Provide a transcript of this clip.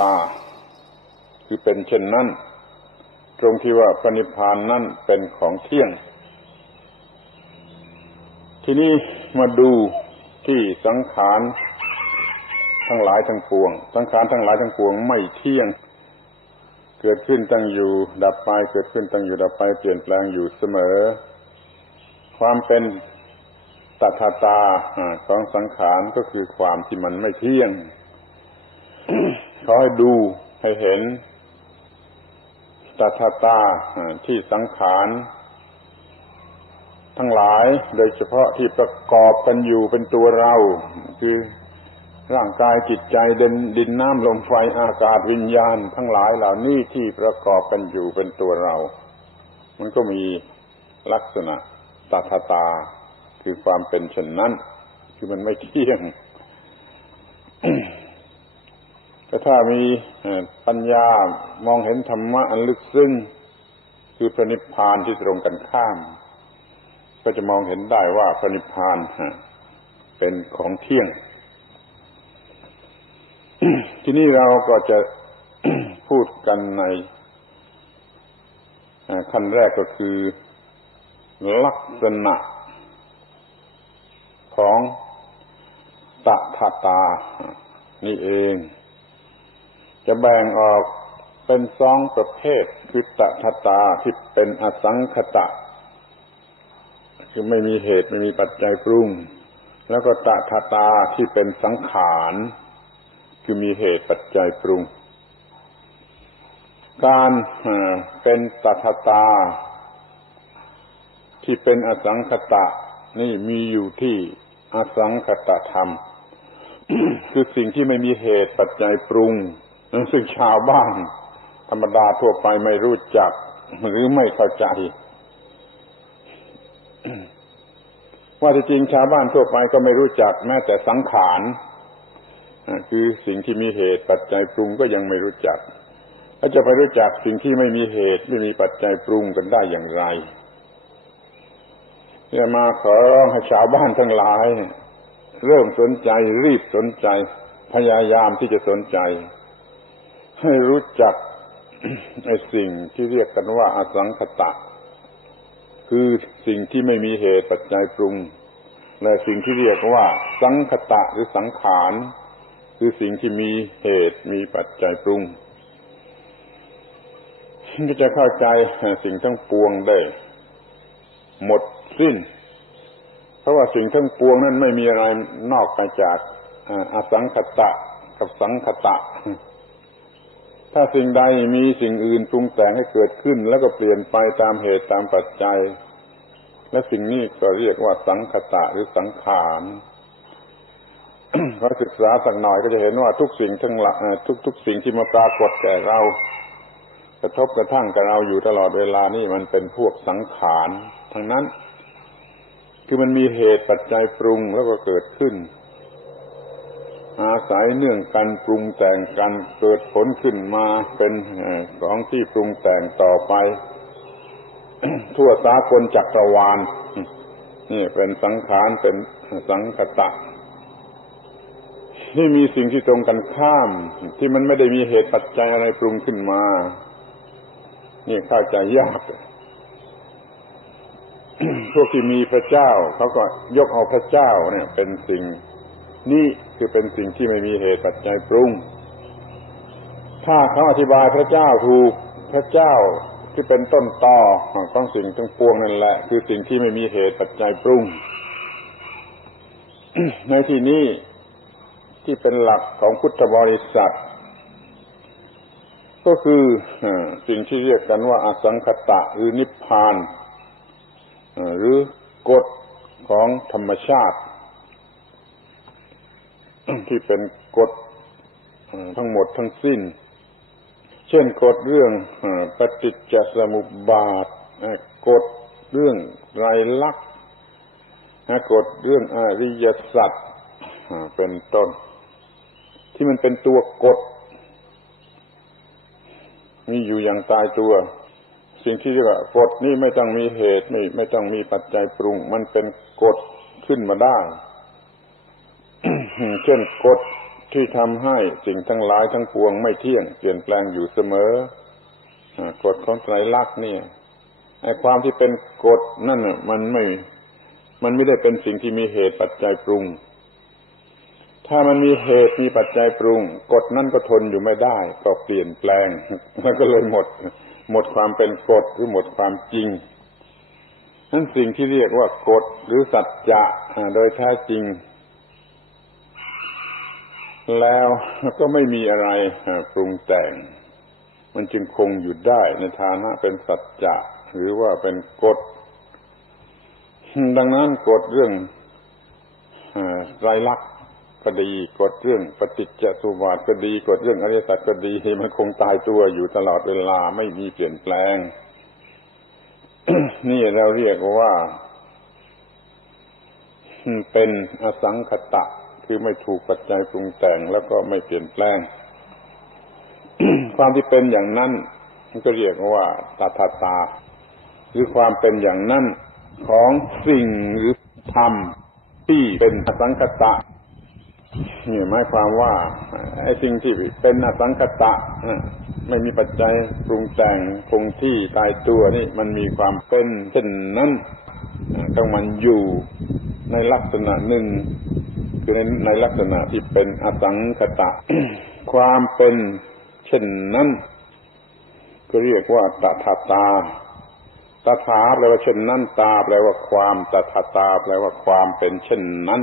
ตา คือเป็นเช่นนั้น ตรงที่ว่าพระนิพพานนั่นเป็นของเที่ยง ทีนี้มาดูที่สังขารทั้งหลายทั้งปวง สังขารทั้งหลายทั้งปวงไม่เที่ยง เกิดขึ้นตั้งอยู่ ดับไป เกิดขึ้นตั้งอยู่ดับไป เปลี่ยนแปลงอยู่เสมอ ความเป็นตัทตาของสังขารก็คือความที่มันไม่เที่ยง ขอให้ดูให้เห็นตัทตาที่สังขาร ทั้งหลายโดยเฉพาะที่ประกอบกันอยู่เป็นตัวเรา คือร่างกายจิตใจเดินดินน้ำลมไฟอากาศวิญญาณ ทั้งหลายเหล่านี้ที่ประกอบกันอยู่เป็นตัวเรา มันก็มีลักษณะตัทตา คือความเป็นเช่นนั้น คือมันไม่เที่ยง ถ้ามีปัญญามองเห็นธรรมะอันลึกซึ้งคือพระนิพพานที่ตรงกันข้าม ก็จะมองเห็นได้ว่าพระนิพพานเป็นของเที่ยง ที่นี่เราก็จะพูดกันในขั้นแรกก็คือลักษณะของตถาตา นี่เอง จะแบ่งออกเป็นสองประเภทคือตถตาที่เป็นอสังขตะ คือไม่มีเหตุไม่มีปัจจัยปรุง แล้วก็ตถตาที่เป็นสังขาร คือมีเหตุปัจจัยปรุง การเป็นตถตา ที่เป็นอสังขตะ นี่มีอยู่ที่อสังขตธรรม คือสิ่งที่ไม่มีเหตุปัจจัยปรุง ซึ่งชาวบ้าน ธรรมดาทั่วไปไม่รู้จักหรือไม่เข้าใจ ว่าที่จริงชาวบ้านทั่วไปก็ไม่รู้จักแม้แต่สังขารคือสิ่งที่มีเหตุปัจจัยปรุงก็ยังไม่รู้จักแล้วจะไปรู้จักสิ่งที่ไม่มีเหตุไม่มีปัจจัยปรุงกันได้อย่างไรจะมาขอร้องให้ชาวบ้านทั้งหลาย เริ่มสนใจรีบสนใจ พยายามที่จะสนใจ ให้รู้จักไอ้สิ่งที่เรียกกันว่าอสังขตะ คือสิ่งที่ไม่มีเหตุปัจจัยปรุง และสิ่งที่เรียกว่า สังขตะหรือสังขาร คือสิ่งที่มีเหตุมีปัจจัยปรุงก็จะเข้าใจสิ่งทั้งปวงได้ หมดสิ้น เพราะว่าสิ่งทั้งปวงนั้นไม่มีอะไรนอกไปจากอสังขตะกับสังขตะ ถ้าสิ่งใดมีสิ่งอื่นปรุงแต่งให้เกิดขึ้น แล้วก็เปลี่ยนไปตามเหตุตามปัจจัย และสิ่งนี้ก็เรียกว่าสังขตะหรือสังขารพอศึกษาสักหน่อยก็จะเห็นว่าทุกสิ่งทั้งหลักทุกทุกสิ่งที่มาปรากฏแก่เรา กระทบกระทั่งกับเราอยู่ตลอดเวลานี่มันเป็นพวกสังขารทั้งนั้น คือมันมีเหตุปัจจัยปรุงแล้วก็เกิดขึ้น อาศัยเนื่องกันปรุงแต่งกันเกิดผลขึ้นมาเป็นของที่ปรุงแต่งต่อไป ทั่วสากลจักรวาลนี่เป็นสังขารเป็นสังคตะนี่มีสิ่งที่ตรงกันข้าม ที่มันไม่ได้มีเหตุปัจจัยอะไรปรุงขึ้นมา นี่เข้าใจยาก พวกที่มีพระเจ้าเขาก็ยกเอาพระเจ้าเนี่ย เป็นสิ่งนี่ คือเป็นสิ่งที่ไม่มีเหตุปัจจัยปรุง ถ้าเขาอธิบายพระเจ้าถูกพระเจ้าที่เป็นต้นต่อของสิ่งทั้งปวงนั่นแหละ คือสิ่งที่ไม่มีเหตุปัจจัยปรุง ในที่นี้ที่เป็นหลักของพุทธบริษัท ก็คือสิ่งที่เรียกกันว่าอสังขตะหรือนิพพานหรือกฎของธรรมชาติ ที่เป็นกฎทั้งหมดทั้งสิ้น เช่นกฎเรื่องปฏิจจสมุปบาทกฎเรื่องไรลักษณ์กฎเรื่องอริยสัจเป็นต้น ที่มันเป็นตัวกฎมีอยู่อย่างตายตัว สิ่งที่เรียกว่ากฎนี่ไม่ต้องมีเหตุไม่ไม่ต้องมีปัจจัยปรุง มันเป็นกฎขึ้นมาได้ เช่นกฎที่ทำให้สิ่งทั้งหลายทั้งปวงไม่เที่ยงเปลี่ยนแปลงอยู่เสมอกฎของไตรลักษณ์เนี่ยไอ้ความที่เป็นกฎนั่นมันไม่ มันไม่ได้เป็นสิ่งที่มีเหตุปัจจัยปรุง ถ้ามันมีเหตุมีปัจจัยปรุง กฎนั่นก็ทนอยู่ไม่ได้ ก็เปลี่ยนแปลงมันก็เลยหมด หมดความเป็นกฎหรือหมดความจริงนั้นสิ่งที่เรียกว่ากฎหรือสัจจะโดยแท้จริง แล้วก็ไม่มีอะไรปรุงแต่ง มันจึงคงอยู่ได้ในฐานะเป็นสัจจะหรือว่าเป็นกฎ ดังนั้นกฎเรื่องอ่าไตรลักษณ์ก็ดีกฎเรื่องปฏิจจสุบาทก็ดีกฎเรื่องอริยสัจก็ดีมันคงตายตัวอยู่ตลอดเวลาไม่มีเปลี่ยนแปลง นี่เราเรียกว่า เป็นอสังคตะ คือไม่ถูกปัจจัยปรุงแต่งแล้วก็ไม่เปลี่ยนแปลง ความที่เป็นอย่างนั้นมันก็เรียกว่าตาตาตา หรือความเป็นอย่างนั้นของสิ่งหรือธรรมที่เป็นอสังคตะนี่หมายความว่าไอ้สิ่งที่เป็นอสังคตะนะไม่มีปัจจัยปรุงแต่งคงที่ตายตัวนี่มันมีความเป็นเช่นนั้นต้องมันอยู่ในลักษณะหนึ่ง คือในในลักษณะที่เป็นอสังคตะ ความเป็นเช่นนั้น ก็เรียกว่าตถาตาตถาแปลว่าเช่นนั้นตาแปลว่าความตถาตาแปลว่าความเป็นเช่นนั้น